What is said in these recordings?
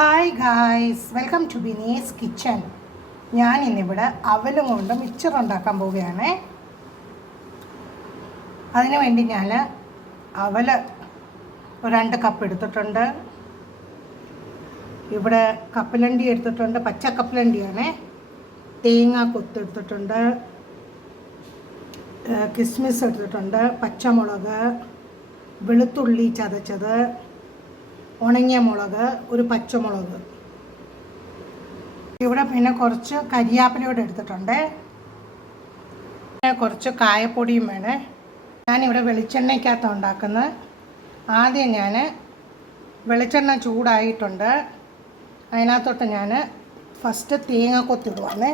Hi guys, welcome to Bini's kitchen. ഞാൻ ഇന്നിവിടെ അവലും കൊണ്ട് മിക്സർ ഉണ്ടാക്കാൻ പോവുകയാണ്. അതിനു വേണ്ടി ഞാൻ അവൽ ഒരു 2 കപ്പ് എടുത്തിട്ടുണ്ട്. ഇവിടെ കപ്പലണ്ടി എടുത്തിട്ടുണ്ട്, പച്ച കപ്പലണ്ടിയാണ്. തേങ്ങ കൊത്തെടുത്തിട്ടുണ്ട്, കിസ്മിസ് എടുത്തിട്ടുണ്ട്, പച്ചമുളക്, വെളുത്തുള്ളി ചതച്ചത്, ഉണങ്ങിയ മുളക്, ഒരു പച്ചമുളക്. ഇവിടെ പിന്നെ കുറച്ച് കരിയാപ്പിലയോടെ എടുത്തിട്ടുണ്ട്. കുറച്ച് കായപ്പൊടിയും വേണേ. ഞാനിവിടെ വെളിച്ചെണ്ണയ്ക്കകത്ത് ഉണ്ടാക്കുന്നത്. ആദ്യം ഞാൻ വെളിച്ചെണ്ണ ചൂടായിട്ടുണ്ട്. അതിനകത്തോട്ട് ഞാൻ ഫസ്റ്റ് തേങ്ങ കൊത്തിടുവാണേ.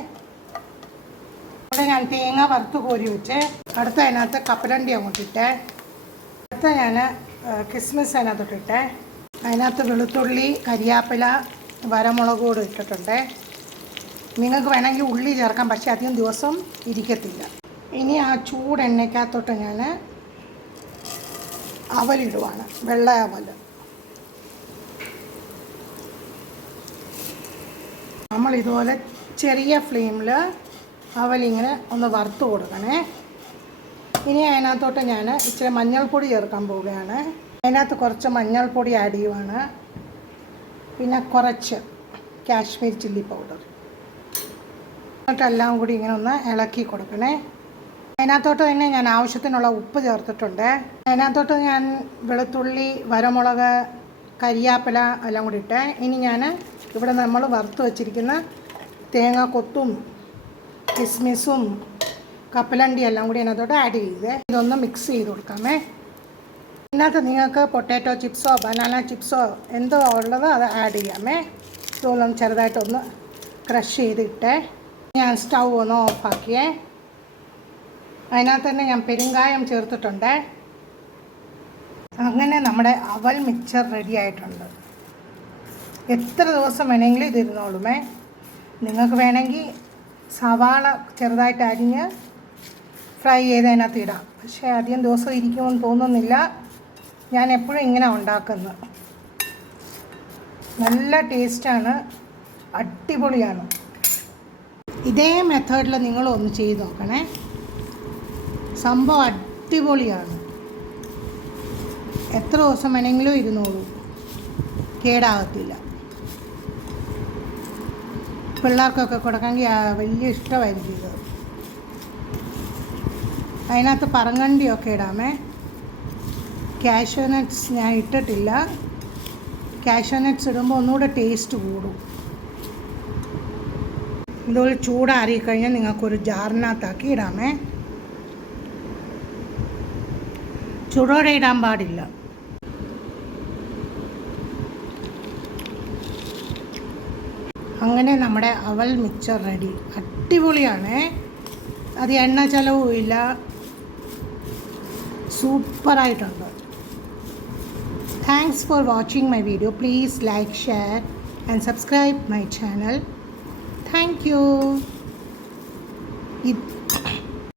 ഇവിടെ ഞാൻ തേങ്ങ വറുത്ത് കോരി വെച്ച് അടുത്ത അതിനകത്ത് കപ്പലണ്ടി അങ്ങോട്ടിട്ട് അടുത്ത ഞാൻ കിസ്മിസ് അതിനകത്തോട്ടിട്ട് അതിനകത്ത് വെളുത്തുള്ളി, കരിയാപ്പില, വരമുളക് കൂടെ ഇട്ടിട്ടുണ്ട്. നിങ്ങൾക്ക് വേണമെങ്കിൽ ഉള്ളി ചേർക്കാം, പക്ഷേ അധികം ദിവസം ഇരിക്കത്തില്ല. ഇനി ആ ചൂടെണ്ണയ്ക്കകത്തോട്ട് ഞാൻ അവലിടുവാണ്, വെള്ള അവൽ. നമ്മളിതുപോലെ ചെറിയ ഫ്ലെയിമിൽ അവലിങ്ങനെ ഒന്ന് വറുത്ത് കൊടുക്കണേ. ഇനി അതിനകത്തോട്ട് ഞാൻ ഇച്ചിരി മഞ്ഞൾപ്പൊടി ചേർക്കാൻ പോവുകയാണ്. അതിനകത്ത് കുറച്ച് മഞ്ഞൾപ്പൊടി ആഡ് ചെയ്യുവാണ്. പിന്നെ കുറച്ച് കാശ്മീർ ചില്ലി പൗഡർ. എന്നിട്ടെല്ലാം കൂടി ഇങ്ങനെ ഒന്ന് ഇളക്കി കൊടുക്കണേ. അതിനകത്തോട്ട് തന്നെ ഞാൻ ആവശ്യത്തിനുള്ള ഉപ്പ് ചേർത്തിട്ടുണ്ട്. അതിനകത്തോട്ട് ഞാൻ വെളുത്തുള്ളി, വരമുളക്, കരിയാപ്പില എല്ലാം കൂടി ഇട്ട് ഇനി ഞാൻ ഇവിടെ നമ്മൾ വറുത്ത് വച്ചിരിക്കുന്ന തേങ്ങ കൊത്തും കിസ്മിസും കപ്പലണ്ടി എല്ലാം കൂടി അതിനകത്തോട്ട് ആഡ് ചെയ്ത് ഇതൊന്ന് മിക്സ് ചെയ്ത് കൊടുക്കാമേ. ഇതിനകത്ത് നിങ്ങൾക്ക് പൊട്ടാറ്റോ ചിപ്സോ ബനാന ചിപ്സോ എന്തോ ഉള്ളത് അത് ആഡ് ചെയ്യാമേ. ഇതൊന്നും ചെറുതായിട്ടൊന്ന് ക്രഷ് ചെയ്തിട്ട് ഞാൻ സ്റ്റൗ ഒന്ന് ഓഫാക്കിയേ. അതിനകത്ത് തന്നെ ഞാൻ പെരുങ്കായം ചേർത്തിട്ടുണ്ട്. അങ്ങനെ നമ്മുടെ അവൽ മിക്സർ റെഡി ആയിട്ടുണ്ട്. എത്ര ദിവസം വേണമെങ്കിലും ഇതിരുന്നോളുമേ. നിങ്ങൾക്ക് വേണമെങ്കിൽ സവാള ചെറുതായിട്ട് അരിഞ്ഞ് ഫ്രൈ ചെയ്ത് അതിനകത്ത് ഇടാം, പക്ഷേ അധികം ദിവസം ഇരിക്കുമെന്ന് തോന്നുന്നില്ല. ഞാൻ എപ്പോഴും ഇങ്ങനെ ഉണ്ടാക്കുന്നത്. നല്ല ടേസ്റ്റാണ്, അടിപൊളിയാണ്. ഇതേ മെത്തേഡിൽ നിങ്ങളൊന്ന് ചെയ്ത് നോക്കണേ. സംഭവം അടിപൊളിയാണ്. എത്ര ദിവസം വേണമെങ്കിലും ഇരുന്നോളൂ, കേടാകത്തില്ല. പിള്ളേർക്കൊക്കെ കൊടുക്കാമെങ്കിൽ വലിയ ഇഷ്ടമായിരിക്കും ഇത്. അതിനകത്ത് പറങ്കണ്ടിയൊക്കെ ഇടാമേ. കാഷ്യൂ നട്ട്സ് ഞാൻ ഇട്ടിട്ടില്ല. കാഷ്യൂ നട്ട്സ് ഇടുമ്പോൾ ഒന്നുകൂടെ ടേസ്റ്റ് കൂടും. ഇതുപോലെ ചൂടാറിക്കഴിഞ്ഞാൽ നിങ്ങൾക്കൊരു ജാറിനകത്താക്കി ഇടാമേ. ചൂടോടെ ഇടാൻ പാടില്ല. അങ്ങനെ നമ്മുടെ അവൽ മിക്സർ റെഡി. അടിപൊളിയാണ്. അത് എണ്ണ ചിലവും ഇല്ല, സൂപ്പറായിട്ടുണ്ട്. Thanks for watching my video. Please like, share and subscribe my channel. Thank you.